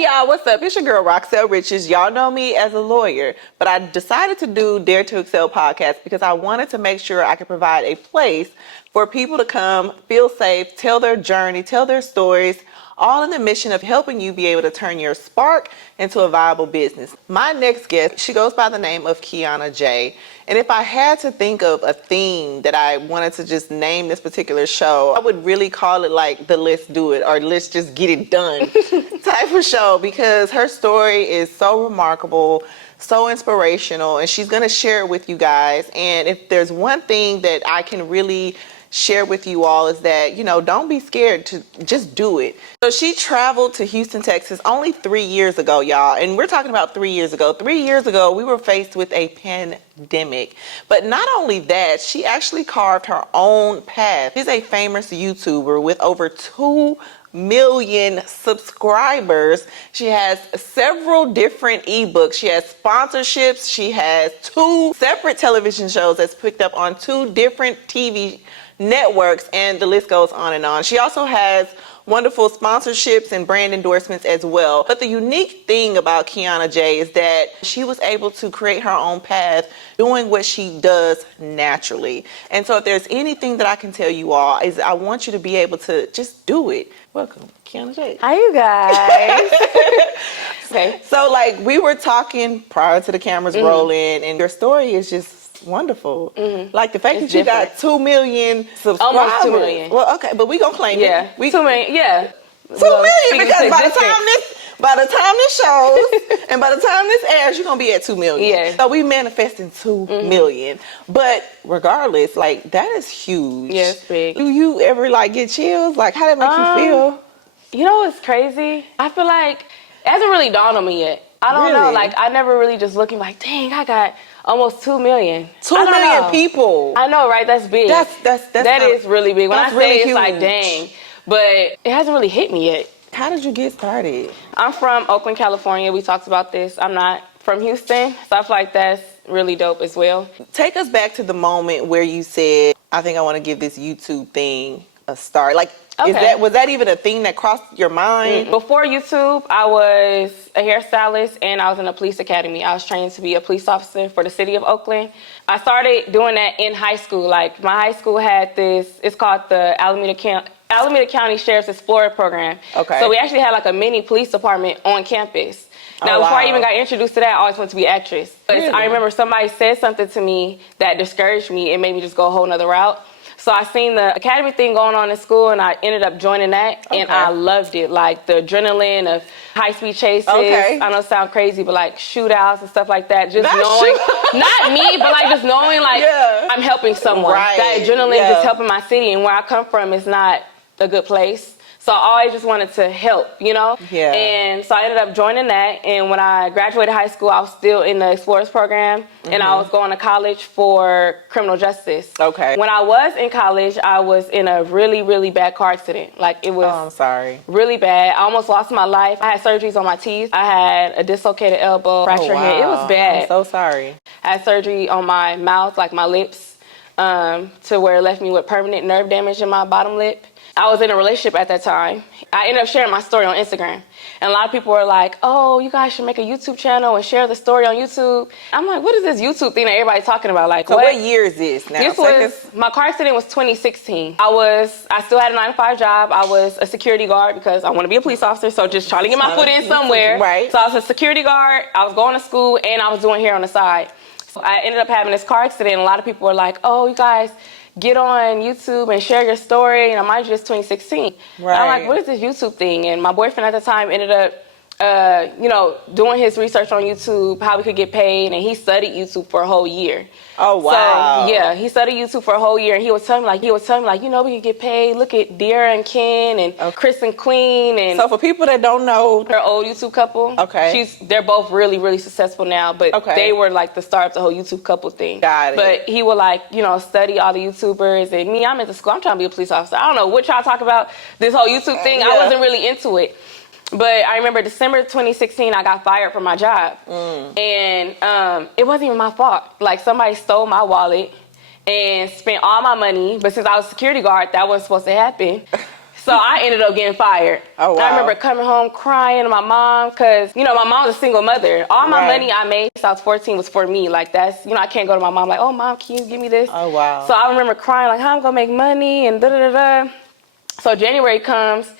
Hey y'all, what's up? It's your girl Roxelle Riches. Y'all know me as a lawyer, but I decided to do Dare to Excel podcast because I wanted to make sure I could provide a place for people to come, feel safe, tell their journey, tell their stories, all in the mission of helping you be able to turn your spark into a viable business. My next guest, she goes by the name of Kianna Jay. And if I had to think of a theme that I wanted to just name this particular show, I would really call it like the Let's Do It or Let's Just Get It Done type of show, because her story is so remarkable, so inspirational, and she's going to share it with you guys. And if there's one thing that I can really share with you all is that, you know, don't be scared to just do it. So she traveled to Houston, Texas only 3 years ago, y'all. And we're talking about 3 years ago. 3 years ago, we were faced with a pandemic. But not only that, she actually carved her own path. She's a famous YouTuber with over 2 million subscribers. She has several different ebooks. She has sponsorships. She has 2 separate television shows that's picked up on 2 different TV networks, and the list goes on and on. She also has wonderful sponsorships and brand endorsements as well. But the unique thing about Kianna Jay is that she was able to create her own path doing what she does naturally. And so if there's anything that I can tell you all is I want you to be able to just do it. Welcome, Kianna Jay. Hi, you guys. Okay. So like we were talking prior to the cameras rolling, and your story is just wonderful. Like the fact that you got 2 million subscribers. Almost 2 million. Well, okay, but we gonna claim Yeah. it. 2 million. Yeah. 2 million, because by the time this shows and by the time this airs, you're gonna be at 2 million. Yeah. So we manifesting 2 million. But regardless, like that is huge. Yeah, it's big. Do you ever like get chills? Like how that make you feel? You know what's crazy? I feel like it hasn't really dawned on me yet. I don't know. Really? Like I never really just looking like, dang, I got almost 2 million. 2 I don't million know. people. I know, right? That's big. That is really big. When I that's say really it's huge. like, dang. But it hasn't really hit me yet. How did you get started? I'm from Oakland, California. We talked about this. I'm not from Houston, so I feel like that's really dope as well. Take us back to the moment where you said, I think I want to give this YouTube thing a start. Like, was that even a thing that crossed your mind? Before YouTube, I was a hairstylist and I was in a police academy. I was trained to be a police officer for the city of Oakland. I started doing that in high school. Like my high school had this, it's called the Alameda County Sheriff's Explorer Program. Okay. So we actually had like a mini police department on campus. Now, before I even got introduced to that, I always wanted to be an actress. Really? I remember somebody said something to me that discouraged me and made me just go a whole nother route. So I seen the academy thing going on in school, and I ended up joining that, and I loved it. Like the adrenaline of high-speed chases. I know it sounds crazy, but like shootouts and stuff like that. Just knowing, not me, but like just knowing like I'm helping someone. Right. That adrenaline just helping my city, and where I come from is not a good place. So I always just wanted to help, you know? Yeah. And so I ended up joining that. And when I graduated high school, I was still in the Explorers program. And I was going to college for criminal justice. Okay. When I was in college, I was in a really, really bad car accident. Like it was I'm sorry. Really bad. I almost lost my life. I had surgeries on my teeth. I had a dislocated elbow, fractured head. It was bad. I'm so sorry. I had surgery on my mouth, like my lips, to where it left me with permanent nerve damage in my bottom lip. I was in a relationship at that time. I ended up sharing my story on Instagram. And a lot of people were like, oh, you guys should make a YouTube channel and share the story on YouTube. I'm like, what is this YouTube thing that everybody's talking about? Like, so what year is this now? My car accident was 2016. I still had a 9-to-5 job. I was a security guard because I want to be a police officer. So just trying to get my foot in somewhere. Right. So I was a security guard. I was going to school and I was doing hair on the side. So I ended up having this car accident. And a lot of people were like, oh, you guys get on YouTube and share your story. And mind you, it's 2016. Right. And I'm like, what is this YouTube thing? And my boyfriend at the time ended up, doing his research on YouTube, how we could get paid. And he studied YouTube for a whole year. Oh, wow. So, yeah, he studied YouTube for a whole year. And he was telling me, like, you know, we could get paid. Look at Deera and Ken and Chris and Queen. And so for people that don't know, her old YouTube couple. Okay. They're both really, really successful now. But they were like the start of the whole YouTube couple thing. Got it. But he would like, study all the YouTubers. And me, I'm into school. I'm trying to be a police officer. I don't know what y'all talk about, this whole YouTube thing. I wasn't really into it. But I remember December 2016, I got fired from my job. And it wasn't even my fault. Like somebody stole my wallet and spent all my money. But since I was a security guard, that wasn't supposed to happen. So I ended up getting fired. Oh, wow. I remember coming home crying to my mom because, you know, my mom was a single mother. All my Right. money I made since I was 14 was for me. Like, that's, you know, I can't go to my mom like, oh, Mom, can you give me this? Oh, wow. So I remember crying like, how I'm going to make money and da-da-da-da. So January comes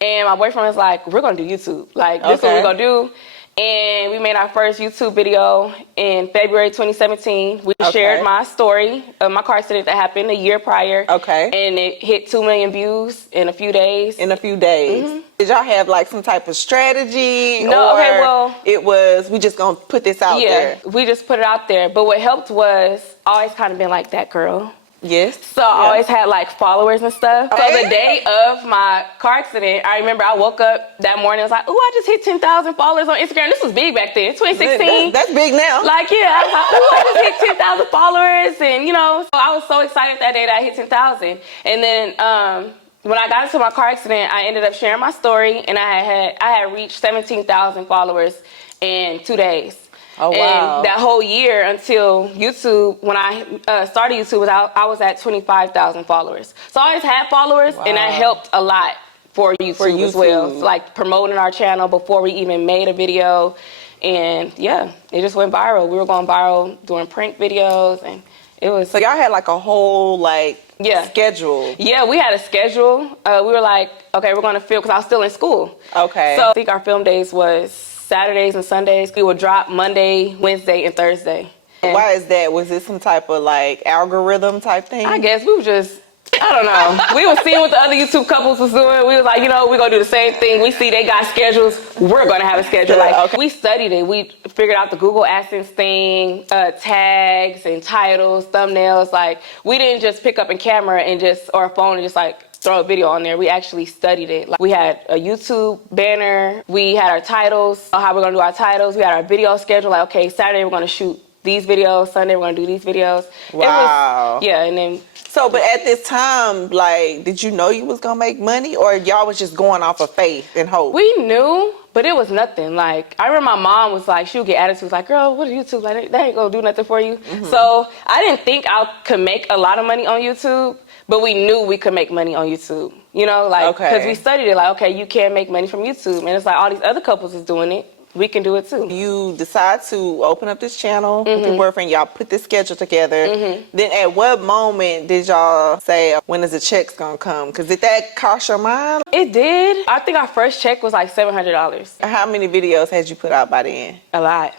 and my boyfriend was like, we're going to do YouTube. Like, this is what we're going to do. And we made our first YouTube video in February 2017. We shared my story of my car accident that happened a year prior. Okay. And it hit 2 million views in a few days. Did y'all have like some type of strategy? No, or okay, well, it was, we just gonna put this out there? Yeah, we just put it out there. But what helped was always kind of been like that girl. Yes. So I always had like followers and stuff. Okay. So the day of my car accident, I remember I woke up that morning, I was like, ooh, I just hit 10,000 followers on Instagram. This was big back then, 2016. That's big now. Like, yeah, I was like, ooh, I just hit 10,000 followers. And, you know, so I was so excited that day that I hit 10,000. And then when I got into my car accident, I ended up sharing my story, and I had reached 17,000 followers in 2 days. Oh, wow. And that whole year until YouTube, when I started YouTube, I was at 25,000 followers. So I always had followers, and that helped a lot for YouTube as well. So, like, promoting our channel before we even made a video. And, yeah, it just went viral. We were going viral doing prank videos, and it was... So y'all had, like, a whole, like, schedule. Yeah, we had a schedule. We were like, okay, we're going to film, because I was still in school. Okay. So I think our film days was Saturdays and Sundays. We would drop Monday, Wednesday, and Thursday. And why is that? Was it some type of like algorithm type thing? I guess we were just, I don't know. We were seeing what the other YouTube couples was doing. We was like, you know, we're going to do the same thing. We see they got schedules. We're going to have a schedule. Like, we studied it. We figured out the Google AdSense thing, tags and titles, thumbnails. Like, we didn't just pick up a camera and just, or a phone and just like, throw a video on there. We actually studied it. Like, we had a YouTube banner. We had our titles, how we're gonna do our titles. We had our video schedule. Like, okay, Saturday we're gonna shoot these videos. Sunday we're gonna do these videos. Wow. And then. So, but at this time, like, did you know you was gonna make money, or y'all was just going off of faith and hope? We knew, but it was nothing. Like, I remember my mom was like, she would get attitudes like, girl, what is YouTube? Like, that ain't gonna do nothing for you. Mm-hmm. So I didn't think I could make a lot of money on YouTube. But we knew we could make money on YouTube, you know, like, because we studied it, like, okay, you can make money from YouTube. And it's like all these other couples is doing it. We can do it too. You decide to open up this channel with your boyfriend. Y'all put this schedule together. Then at what moment did y'all say, when is the check's going to come? Because did that cost your mind? It did. I think our first check was like $700. How many videos had you put out by then? A lot.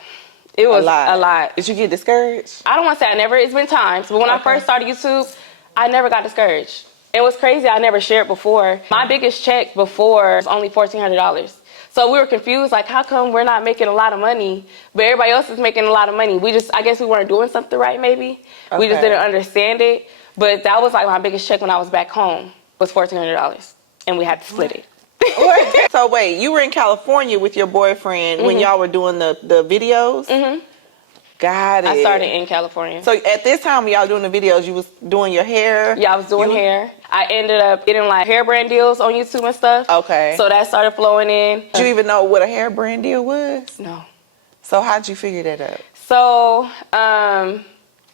It was a lot. Did you get discouraged? I don't want to say I never. It's been times. But when I first started YouTube, I never got discouraged. It was crazy. I never shared before. My biggest check before was only $1,400. So we were confused, like, how come we're not making a lot of money, but everybody else is making a lot of money? I guess we weren't doing something right, maybe. We just didn't understand it. But that was like my biggest check when I was back home, was $1,400. And we had to split it. So wait, you were in California with your boyfriend when y'all were doing the videos? Got it. I started in California. So at this time when y'all doing the videos, you was doing your hair? Yeah, I was doing hair. I ended up getting like hair brand deals on YouTube and stuff. Okay. So that started flowing in. Did you even know what a hair brand deal was? No. So how'd you figure that out? So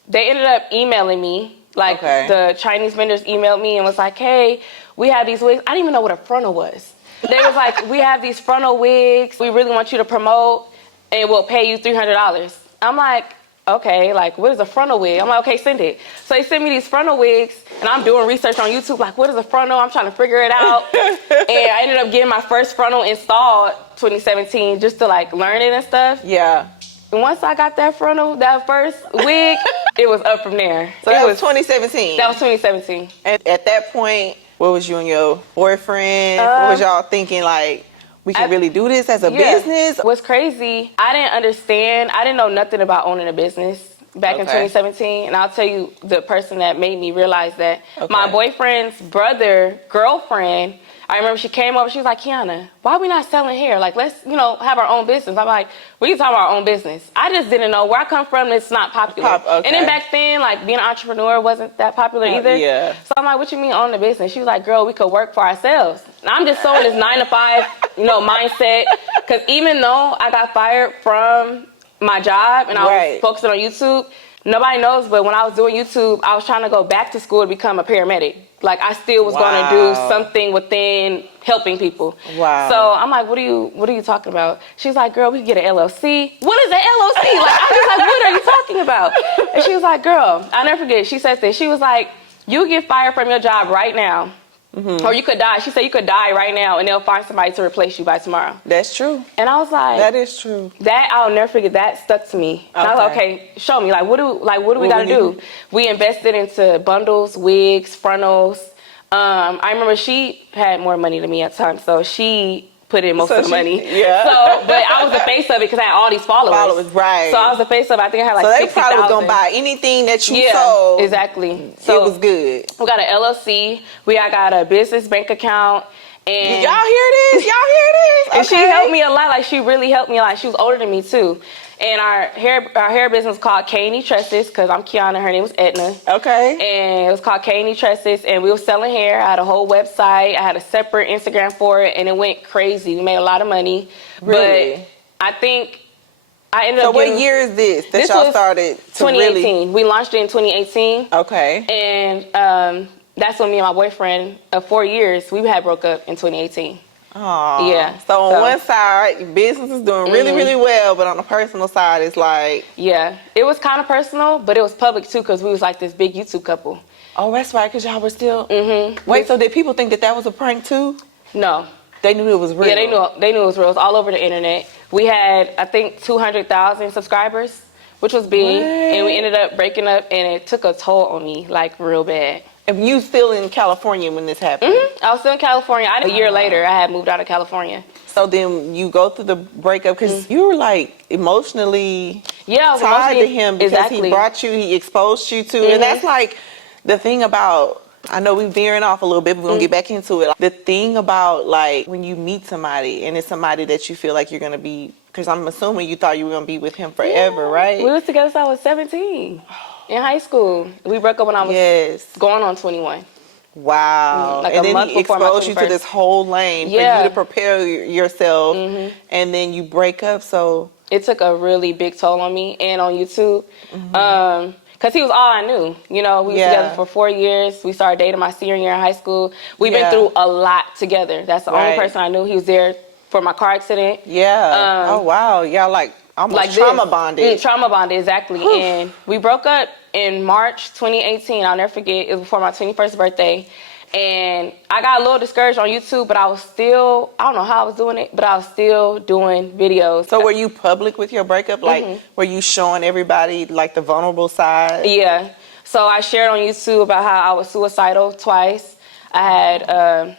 they ended up emailing me. Like the Chinese vendors emailed me and was like, hey, we have these wigs. I didn't even know what a frontal was. They was like, we have these frontal wigs. We really want you to promote and we'll pay you $300. I'm like, okay, like, what is a frontal wig? I'm like, okay, send it. So they sent me these frontal wigs, and I'm doing research on YouTube, like, what is a frontal? I'm trying to figure it out. And I ended up getting my first frontal installed 2017 just to, like, learn it and stuff. Yeah. And once I got that frontal, that first wig, it was up from there. So that was 2017? That was 2017. And at that point, what was you and your boyfriend? What was y'all thinking, like, we can really do this as a business? What's crazy, I didn't understand. I didn't know nothing about owning a business back in 2017. And I'll tell you the person that made me realize that. My boyfriend's brother, girlfriend, I remember she came over, she was like, Kianna, why are we not selling hair? Like, let's, you know, have our own business. I'm like, we can talk about our own business. I just didn't know where I come from, it's not popular. And then back then, like, being an entrepreneur wasn't that popular either. Yeah. So I'm like, what you mean own the business? She was like, girl, we could work for ourselves. And I'm just so in this 9 to 5, you know, mindset. Because even though I got fired from my job and I was focusing on YouTube, Nobody knows, but when I was doing YouTube, I was trying to go back to school to become a paramedic. Like, I still was going to do something within helping people. Wow. So I'm like, what are you talking about? She's like, girl, we can get an LLC. What is an LLC? Like, I was like, what are you talking about? And she was like, girl, I'll never forget. She said this. She was like, you get fired from your job right now. Or you could die. She said you could die right now and they'll find somebody to replace you by tomorrow. That's true. And I was like, that is true. That I'll never forget. That stuck to me. And I was like, okay, show me. Like, what do we gotta do? We invested into bundles, wigs, frontals. I remember she had more money than me at the time, so she put in most of the money. Yeah. So, but I was the face of it because I had all these followers. Right. So I was the face of it. I think I had like 60,000. So they probably was gonna buy anything that you sold. Exactly. So it was good. We got an LLC. I got a business bank account. And y'all hear this? Y'all hear this? Okay. And she helped me a lot. Like, she really helped me a lot. She was older than me too. And our hair business was called Kianna Tresses because I'm Kianna. Her name was Edna. Okay. And it was called Kianna Tresses, and we were selling hair. I had a whole website. I had a separate Instagram for it, and it went crazy. We made a lot of money. Really? But I think I ended up. So what year is this y'all started? 2018. We launched it in 2018. Okay. And that's when me and my boyfriend of 4 years we had broke up in 2018. Oh, yeah. So on one side, your business is doing really, really well, but on the personal side, it's like... Yeah. It was kind of personal, but it was public, too, because we was like this big YouTube couple. Oh, that's right, because y'all were still... Wait, so did people think that was a prank, too? No. They knew it was real? Yeah, they knew it was real. It was all over the internet. We had, I think, 200,000 subscribers, which was big, and we ended up breaking up, and it took a toll on me, like, real bad. And you still in California when this happened? I was still in California. A year later, I had moved out of California. So then you go through the breakup because you were like emotionally tied to him because he brought you, he exposed you to, and that's like the thing about, I know we're veering off a little bit, but we're going to get back into it. The thing about like when you meet somebody and it's somebody that you feel like you're going to be, because I'm assuming you thought you were going to be with him forever, right? We was together since I was 17. In high school. We broke up when I was going on 21. Wow. Like and a then month he exposed you to this whole lane for you to prepare yourself, and then you break up, so... It took a really big toll on me and on YouTube. Because he was all I knew. You know, we were together for 4 years. We started dating my senior year in high school. We've been through a lot together. That's the only person I knew. He was there for my car accident. Yeah. Oh, wow. Y'all like almost trauma bonded. Trauma bonded, exactly. Whew. And we broke up in March 2018. I'll never forget. It was before my 21st birthday. And I got a little discouraged on YouTube, but I was still, I don't know how I was doing it, but I was still doing videos. So were you public with your breakup? Like, were you showing everybody, like, the vulnerable side? Yeah. So I shared on YouTube about how I was suicidal twice. I had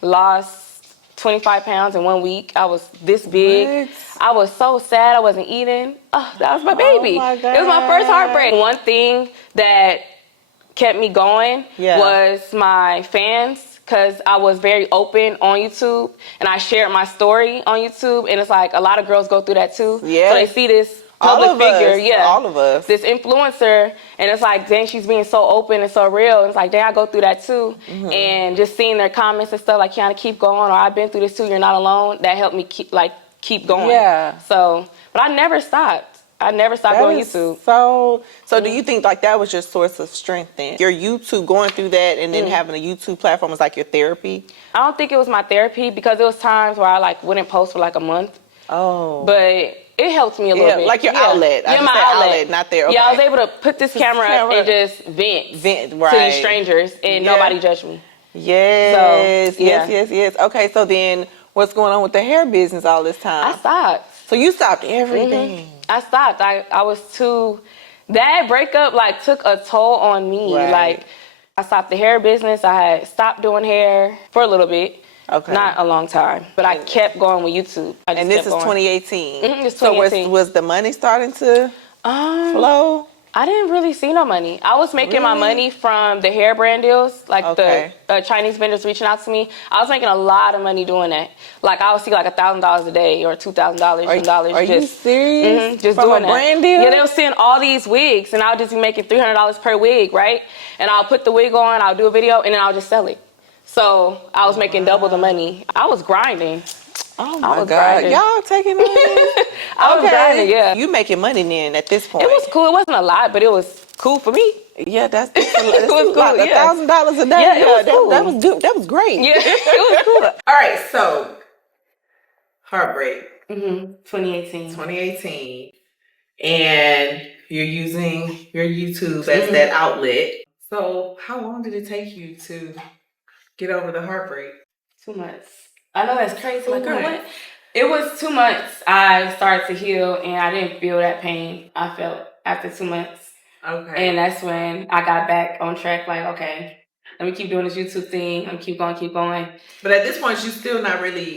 lost 25 pounds in 1 week. I was this big. What? I was so sad I wasn't eating. Oh, that was my baby. Oh my God. It was my first heartbreak. One thing that kept me going was my fans, because I was very open on YouTube and I shared my story on YouTube, and it's like a lot of girls go through that too. Yeah. So they see this public figure, all of us, this influencer, and it's like, dang, she's being so open and so real. And it's like, dang, I go through that too. And just seeing their comments and stuff like, Kianna, keep going, or I've been through this too, you're not alone. That helped me keep going. Yeah. So, but I never stopped. I never stopped going YouTube. So do you think like that was your source of strength then? Your YouTube, going through that and then having a YouTube platform was like your therapy? I don't think it was my therapy, because it was times where I like wouldn't post for like a month. Oh. But it helped me a little bit. Like your outlet. Yeah, my outlet. Not there. Okay. Yeah, I was able to put this camera up and just vent to these strangers, and nobody judged me. Yes, so, yes. Okay, so then what's going on with the hair business all this time? I stopped. So you stopped everything. I stopped. I was too... That breakup like took a toll on me. Right. Like, I stopped the hair business. I had stopped doing hair for a little bit. Okay. Not a long time, but I kept going with YouTube. And this is 2018. It's 2018. So was the money starting to flow? I didn't really see no money. I was making my money from the hair brand deals, like the Chinese vendors reaching out to me. I was making a lot of money doing that. Like, I would see like $1,000 a day or $2,000. Are you serious? Just from doing a brand deal? Yeah, they were seeing all these wigs, and I would just be making $300 per wig, right? And I'll put the wig on, I'll do a video, and then I'll just sell it. So I was making double the money. I was grinding. Oh I my was God. grinding. Y'all taking on I was grinding, yeah. You making money then at this point. It was cool. It wasn't a lot, but it was cool for me. Yeah, that's a lot. It was That's a lot. cool, yeah. $1,000 a day. Yeah, it was cool. That was good. That was great. Yeah, it was cool. All right, so Heartbreak 2018. 2018, and you're using your YouTube as that outlet. So how long did it take you to get over the heartbreak? 2 months. I know that's crazy. Like, Okay. what? It was 2 months. I started to heal, and I didn't feel that pain I felt after 2 months. Okay. And that's when I got back on track. Like, okay, let me keep doing this YouTube thing. I'm keep going. But at this point,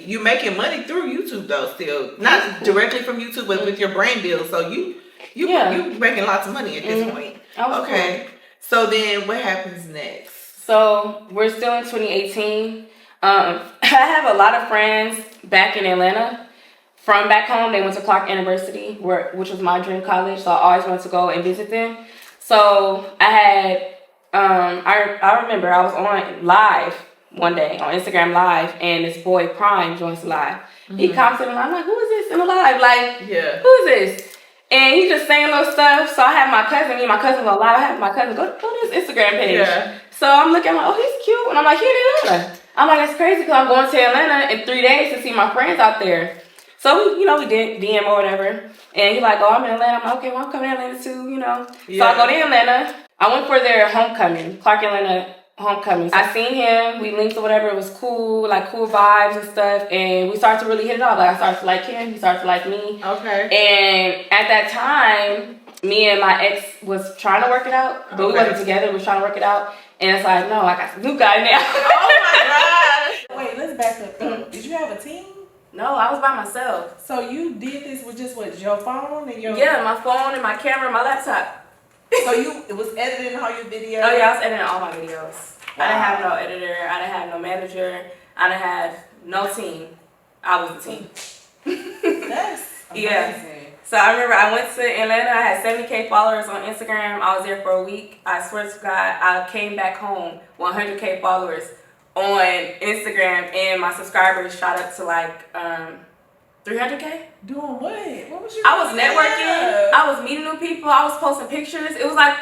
you're making money through YouTube though. Still, not directly from YouTube, but with your brand deal. So you're making lots of money at this point. Okay. Cool. So then, what happens next? So we're still in 2018. I have a lot of friends back in Atlanta. From back home, they went to Clark University, which was my dream college. So I always wanted to go and visit them. So I had, I remember I was on live one day on Instagram Live, and this boy Prime joins the live. He comes in and I'm like, who is this in the live? Like, who is this? And he just saying little stuff. So I had my cousin, me and my cousin go live. I had my cousin go to this Instagram page. Yeah. So I'm looking, I'm like, oh, he's cute. And I'm like, he in Atlanta. I'm like, that's crazy because I'm going to Atlanta in 3 days to see my friends out there. So we did DM or whatever. And he's like, oh, I'm in Atlanta. I'm like, okay, well, I'm coming to Atlanta too, So I go to Atlanta. I went for their homecoming, Clark Atlanta homecoming. I seen him, we linked or whatever. It was cool, like cool vibes and stuff. And we started to really hit it off. Like I started to like him, he started to like me. Okay. And at that time, me and my ex was trying to work it out, but we wasn't together. We was trying to work it out. And it's like, no, I got some new guy now. Oh my God. Wait, let's back up though. Did you have a team? No, I was by myself. So you did this with just what, your phone and your... Yeah, my phone and my camera and my laptop. So it was editing all your videos? Oh yeah, I was editing all my videos. Wow. I didn't have no editor, I didn't have no manager, I didn't have no team. I was the team. That's amazing. Yeah. So I remember I went to Atlanta, I had 70K followers on Instagram. I was there for a week. I swear to God, I came back home 100K followers on Instagram, and my subscribers shot up to like 300K. Doing what? What was you? I was networking. I was meeting new people. I was posting pictures. It was like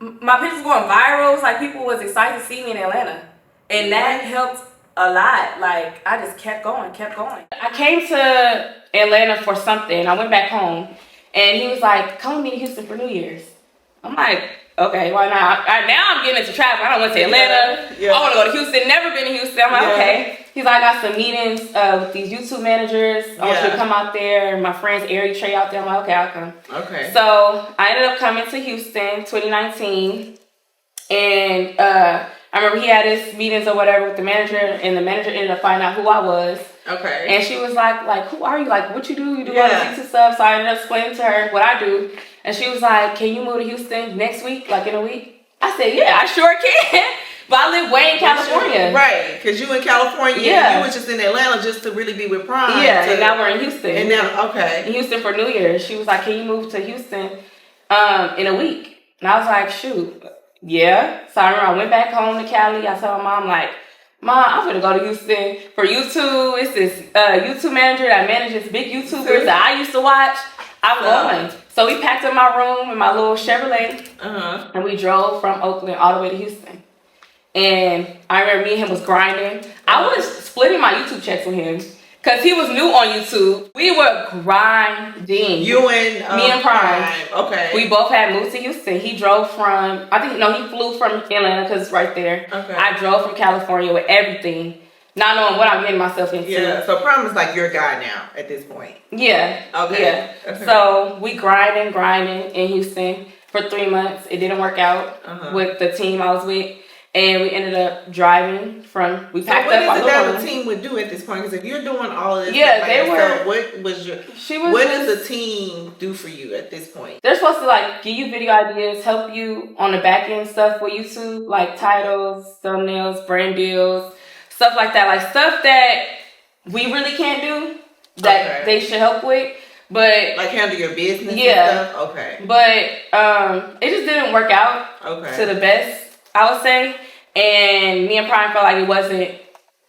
my pictures going viral. It was like people was excited to see me in Atlanta, and that helped a lot. Like I just kept going. I came to Atlanta for something. I went back home, and he was like, "Come with me to Houston for New Year's." I'm like, okay, why not? Now I'm getting into traffic. I don't went to Atlanta. Yeah. I want to go to Houston. Never been to Houston. I'm like, okay. He's like, I got some meetings with these YouTube managers. I want you to come out there. My friends Ari Trey out there. I'm like, okay, I'll come. Okay. So I ended up coming to Houston 2019. And I remember he had his meetings or whatever with the manager. And the manager ended up finding out who I was. Okay. And she was like, who are you? Like, what you do? You do all this YouTube stuff. So I ended up explaining to her what I do. And she was like, can you move to Houston next week, like in a week? I said, yeah, I sure can. But I live way in California. Right, because you in California, and you was just in Atlanta just to really be with Prime. Yeah, and now we're in Houston. And now, okay. In Houston for New Year's. She was like, can you move to Houston in a week? And I was like, shoot, yeah. So I remember I went back home to Cali. I told my mom, like, Mom, I'm gonna go to Houston for YouTube. It's this YouTube manager that manages big YouTubers that I used to watch. I'm going. So we packed up my room in my little Chevrolet, and we drove from Oakland all the way to Houston. And I remember me and him was grinding. I was splitting my YouTube checks with him because he was new on YouTube. We were grinding. You and me and Prime. Okay. We both had moved to Houston. He drove from, he flew from Atlanta because it's right there. Okay. I drove from California with everything, not knowing what I'm getting myself into. Yeah, so Prime is like your guy now at this point. Yeah. Okay. Yeah. Okay. So we grinding in Houston for 3 months. It didn't work out with the team I was with. And we ended up driving from, we packed up our little room. So what is it that the team would do at this point? Because if you're doing all of this what does the team do for you at this point? They're supposed to like give you video ideas, help you on the back end stuff with YouTube, like titles, thumbnails, brand deals, stuff like that. Like stuff that we really can't do that they should help with. But like handle your business and stuff? Okay. But it just didn't work out to the best, I would say. And me and Prime felt like it wasn't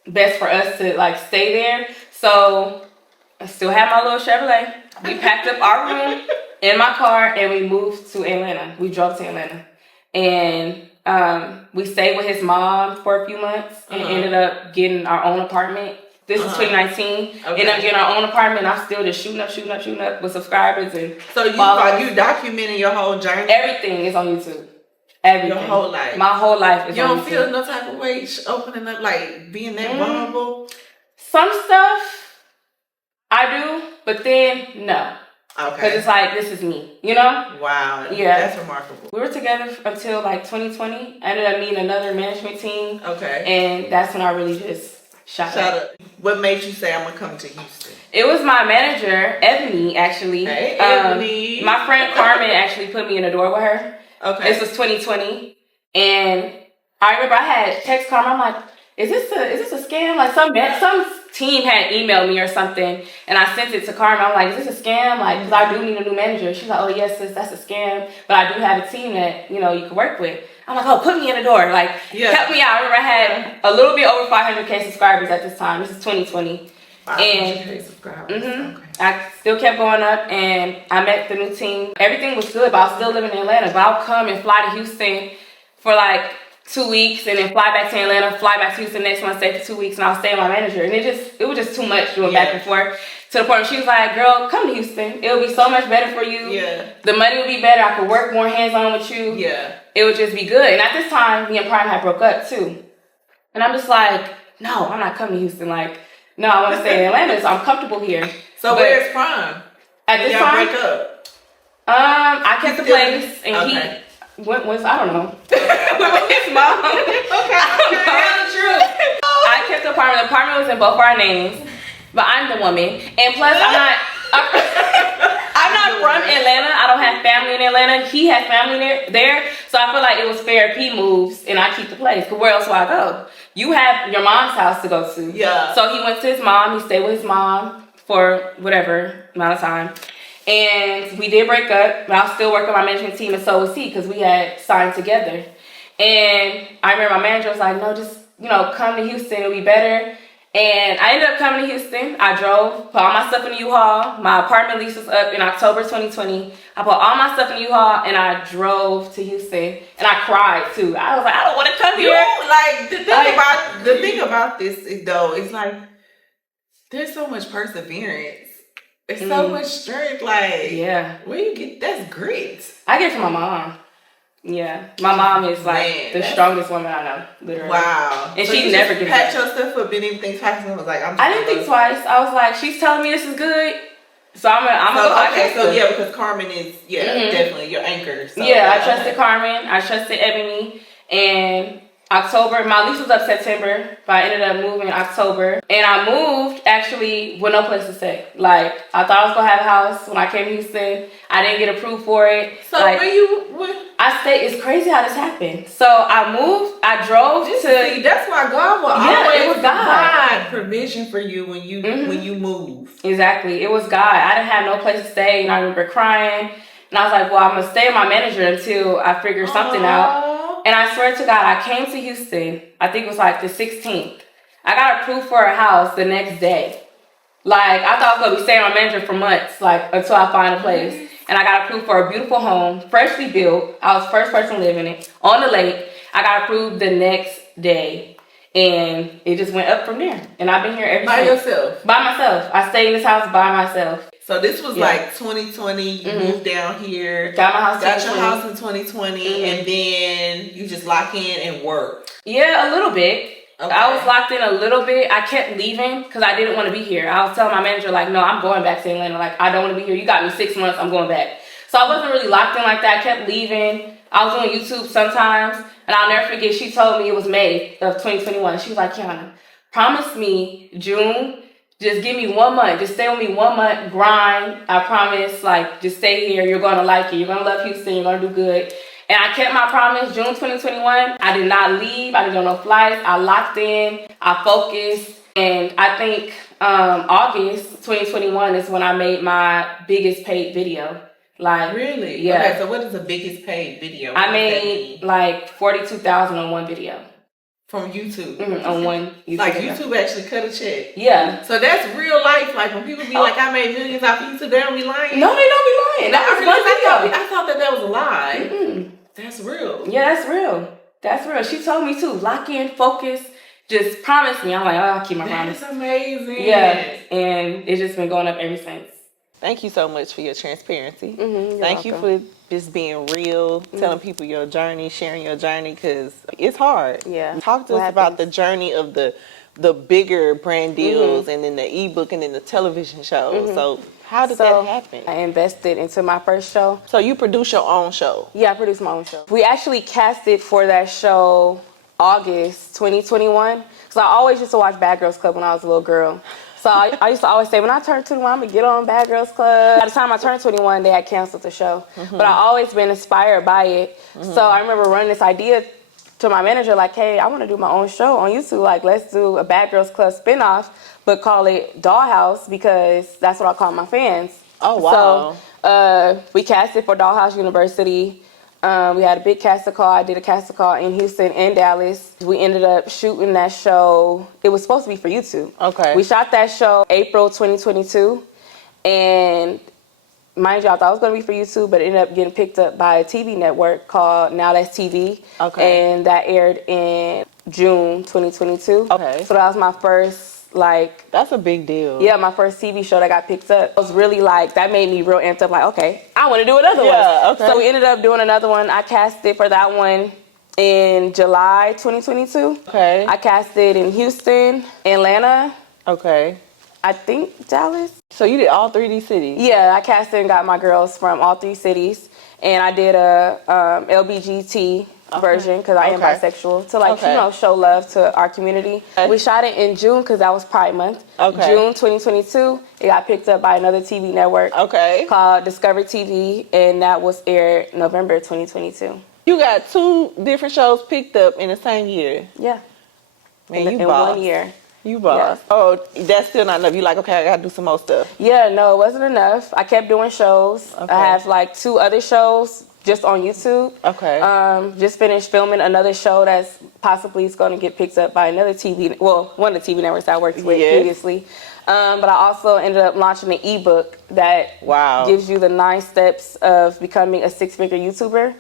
best for us to like stay there. So So I still have my little Chevrolet. We packed up our room in my car and we moved to Atlanta. We drove to Atlanta. And we stayed with his mom for a few months and ended up getting our own apartment. This is 2019. Okay. Ended up getting our own apartment. I'm still just shooting up with subscribers. And so you documenting your whole journey? Everything is on YouTube. Everything. Your whole life? My whole life is on YouTube. You don't feel no type of way opening up, like being that vulnerable? Some stuff I do, but then no. Okay. Because it's like, this is me, you know? Wow. Yeah. That's remarkable. We were together until like 2020. I ended up meeting another management team. Okay. And that's when I really just shot up. What made you say I'm going to come to Houston? It was my manager, Ebony, actually. Hey, Ebony. My friend Carmen actually put me in the door with her. Okay. This was 2020. And I remember I had text Carmen. I'm like, is this a scam? Like some team had emailed me or something, and I sent it to Carmen. I'm like, is this a scam? Like, because I do need a new manager. She's like, oh yes, sis, that's a scam, but I do have a team that you can work with. I'm like, oh, put me in the door, like, help me out. I remember I had a little bit over 500K subscribers at this time. This is 2020, 500K subscribers. Okay. I still kept going up, and I met the new team. Everything was good, but I was still living in Atlanta. But I'll come and fly to Houston for like 2 weeks and then fly back to Atlanta, fly back to Houston next month, stay for 2 weeks, and I'll stay with my manager. And it was just too much doing back and forth to the point where she was like, girl, come to Houston. It'll be so much better for you. Yeah. The money would be better. I could work more hands-on with you. Yeah. It would just be good. And at this time, me and Prime had broke up too. And I'm just like, no, I'm not coming to Houston. Like, no, I want to stay in Atlanta, so I'm comfortable here. So where's Prime? At this time? Break up? I kept the place and he... What was, I don't know. With his mom. Okay. I kept the apartment. The apartment was in both our names, but I'm the woman. And plus, I'm not from Atlanta. I don't have family in Atlanta. He has family there. So I feel like it was fair if he moves and I keep the place. Because where else will I go? You have your mom's house to go to. Yeah. So he went to his mom. He stayed with his mom for whatever amount of time. And we did break up, but I was still working on my management team, and so was he, because we had signed together. And I remember my manager was like, no, just, come to Houston, it'll be better. And I ended up coming to Houston. I drove, put all my stuff in the U-Haul. My apartment lease was up in October 2020. I put all my stuff in the U-Haul, and I drove to Houston. And I cried, too. I was like, I don't want to come here. The thing about this, though, is like, there's so much perseverance. It's so much strength, like, where you get, that's grit. I get it from my mom. Yeah. My mom is like the strongest woman I know, literally. Wow. And so she never gives up. Pat yourself up, didn't even think twice, and was like, I didn't think twice. I was like, she's telling me this is good, so I'm gonna go. Okay, so yeah, because Carmen is, definitely your anchor. So, I trusted Carmen, I trusted Ebony, and October, my lease was up September, but I ended up moving in October. And I moved actually with no place to stay. Like, I thought I was going to have a house when I came to Houston. I didn't get approved for it. So like, I stayed, it's crazy how this happened. So I moved, I drove to... That's why God will always provide provision for you when you move. Exactly. It was God. I didn't have no place to stay, and I remember crying. And I was like, well, I'm going to stay with my manager until I figure something out. And I swear to God, I came to Houston, I think it was like the 16th. I got approved for a house the next day. Like, I thought I was going to be staying with my manager for months, like, until I find a place. And I got approved for a beautiful home, freshly built. I was the first person living it, on the lake. I got approved the next day. And it just went up from there. And I've been here ever since. By yourself? By myself. I stayed in this house by myself. So this was like 2020, you moved down here. Got my house Got your house in 2020, and then you just lock in and work. Yeah, a little bit. Okay. I was locked in a little bit. I kept leaving because I didn't want to be here. I was telling my manager, like, no, I'm going back to Atlanta. Like, I don't want to be here. You got me 6 months. I'm going back. So I wasn't really locked in like that. I kept leaving. I was on YouTube sometimes, and I'll never forget, she told me it was May of 2021. She was like, Kianna, promise me June. Just give me 1 month. Just stay with me 1 month. Grind. I promise. Like, just stay here. You're going to like it. You're going to love Houston. You're going to do good. And I kept my promise. June 2021. I did not leave. I didn't go no flights. I locked in. I focused. And I think August 2021 is when I made my biggest paid video. Like, really? Yeah. Okay, so what is the biggest paid video? I made like $42,000 on one video. From YouTube. On one YouTube like video. YouTube actually cut a check. Yeah. So that's real life. Like when people be like, I made millions off YouTube, they don't be lying. No, they don't be lying. I thought that was a lie. Mm-mm. That's real. Yeah, that's real. That's real. She told me too. Lock in, focus, just promise me. I'm like, oh, I'll keep my promise. That's amazing. Yeah, and it's just been going up ever since. Thank you so much for your transparency. Thank you for just being real, telling people your journey, sharing your journey, because it's hard. Yeah. Talk to us about the journey of the bigger brand deals and then the ebook and then the television show. So how did that happen? I invested into my first show. So you produce your own show? Yeah, I produced my own show. We actually casted for that show August 2021. So I always used to watch Bad Girls Club when I was a little girl. So I used to always say, when I turn 21, I'm going to get on Bad Girls Club. By the time I turned 21, they had canceled the show. But I always been inspired by it. So I remember running this idea to my manager, like, hey, I want to do my own show on YouTube. Like, let's do a Bad Girls Club spinoff, but call it Dollhouse, because that's what I call my fans. Oh, wow. So we casted for Dollhouse University. We had a big casting call. I did a casting call in Houston and Dallas. We ended up shooting that show. It was supposed to be for YouTube. Okay. We shot that show April 2022. And mind you, I thought it was going to be for YouTube, but it ended up getting picked up by a TV network called Now That's TV. Okay. And that aired in June 2022. Okay. So that was my first, like... That's a big deal. Yeah, my first TV show that got picked up. It was really like, that made me real amped up, like, okay, I want to do another one. Yeah, okay. So we ended up doing another one. I casted for that one in July 2022. Okay. I casted in Houston, Atlanta, Okay. I think Dallas. So you did all 3 of these cities? Yeah, I casted and got my girls from all 3 cities. And I did a LBGT version, because I am bisexual, to like, you know, show love to our community. We shot it in June because that was Pride Month. June 2022, it got picked up by another TV network called Discover TV, and that was aired November 2022. You got 2 different shows picked up in the same year. Yeah. Man, in 1 year. You boss. Yeah. Oh, that's still not enough. You like, okay, I gotta do some more stuff. Yeah, no, it wasn't enough. I kept doing shows. I have like 2 other shows just on YouTube. Okay. Just finished filming another show that's possibly is going to get picked up by another TV, well, one of the TV networks I worked with previously. But I also ended up launching an ebook that gives you the 9 steps of becoming a 6-figure YouTuber.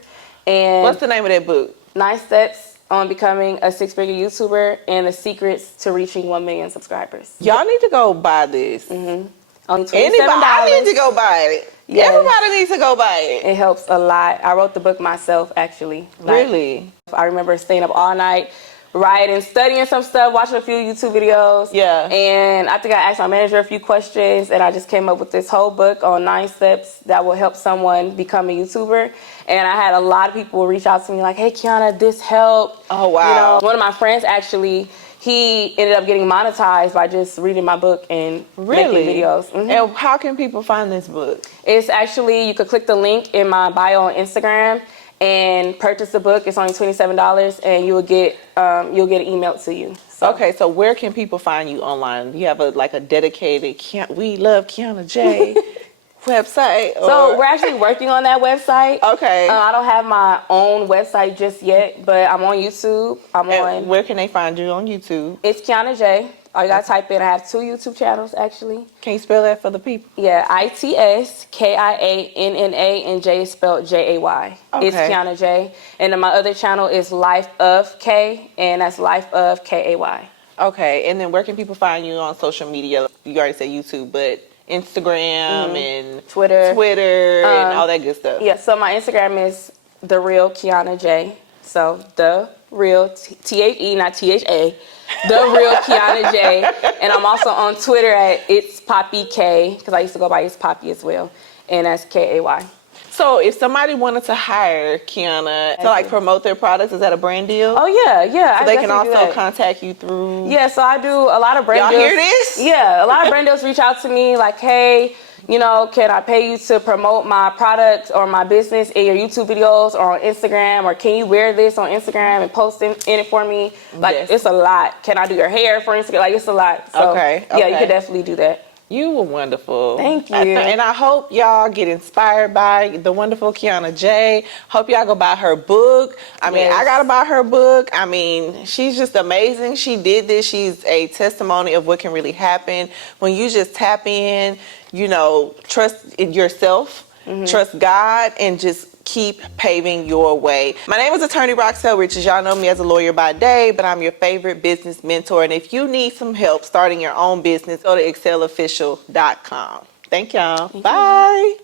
And what's the name of that book? 9 Steps on Becoming a 6-Figure YouTuber and the Secrets to Reaching 1 Million Subscribers. Y'all need to go buy this. Only $27. I need to go buy it. Yes. Everybody needs to go buy it. It helps a lot. I wrote the book myself, actually. Really? I remember staying up all night, writing, studying some stuff, watching a few YouTube videos. Yeah. And I think I asked my manager a few questions, and I just came up with this whole book on 9 steps that will help someone become a YouTuber. And I had a lot of people reach out to me like, hey, Kianna, this helped. Oh, wow. You know, one of my friends, actually, he ended up getting monetized by just reading my book and making videos. And how can people find this book? It's actually, you could click the link in my bio on Instagram and purchase the book. It's only $27, and you'll get it emailed to you. So. Okay, so where can people find you online? Do you have a dedicated We Love Kianna Jay website? So we're actually working on that website. Okay. I don't have my own website just yet, but I'm on YouTube. Where can they find you on YouTube? It's Kianna Jay. All you gotta type in. I have 2 YouTube channels, actually. Can you spell that for the people? Yeah, ITSKIANNA, and J is spelled JAY. Okay. It's Kianna Jay. And then my other channel is Life of K, and that's Life of KAY. Okay, and then where can people find you on social media? You already said YouTube, but Instagram and Twitter and all that good stuff. Yeah, so my Instagram is The Real Kianna Jay. So The Real, THE, not THA. The Real Kianna Jay. And I'm also on Twitter at It's Poppy K, because I used to go by It's Poppy as well. And that's KAY. So if somebody wanted to hire Kianna to promote their products, is that a brand deal? Oh yeah. So they can also contact you through. Yeah, so I do a lot of brand deals. Y'all hear this? Yeah, a lot of brand deals reach out to me like, hey, you know, can I pay you to promote my product or my business in your YouTube videos or on Instagram, or can you wear this on Instagram and post in it for me? Like, it's a lot. Can I do your hair for Instagram? Like, it's a lot. So, yeah, you could definitely do that. You were wonderful. Thank you. And I hope y'all get inspired by the wonderful Kianna Jay. Hope y'all go buy her book. I mean, I gotta buy her book. I mean, she's just amazing. She did this. She's a testimony of what can really happen when you just tap in, you know, trust in yourself, trust God, and just keep paving your way. My name is Attorney Roxelle Richards. Y'all know me as a lawyer by day, but I'm your favorite business mentor. And if you need some help starting your own business, go to excelofficial.com. Thank y'all. Bye.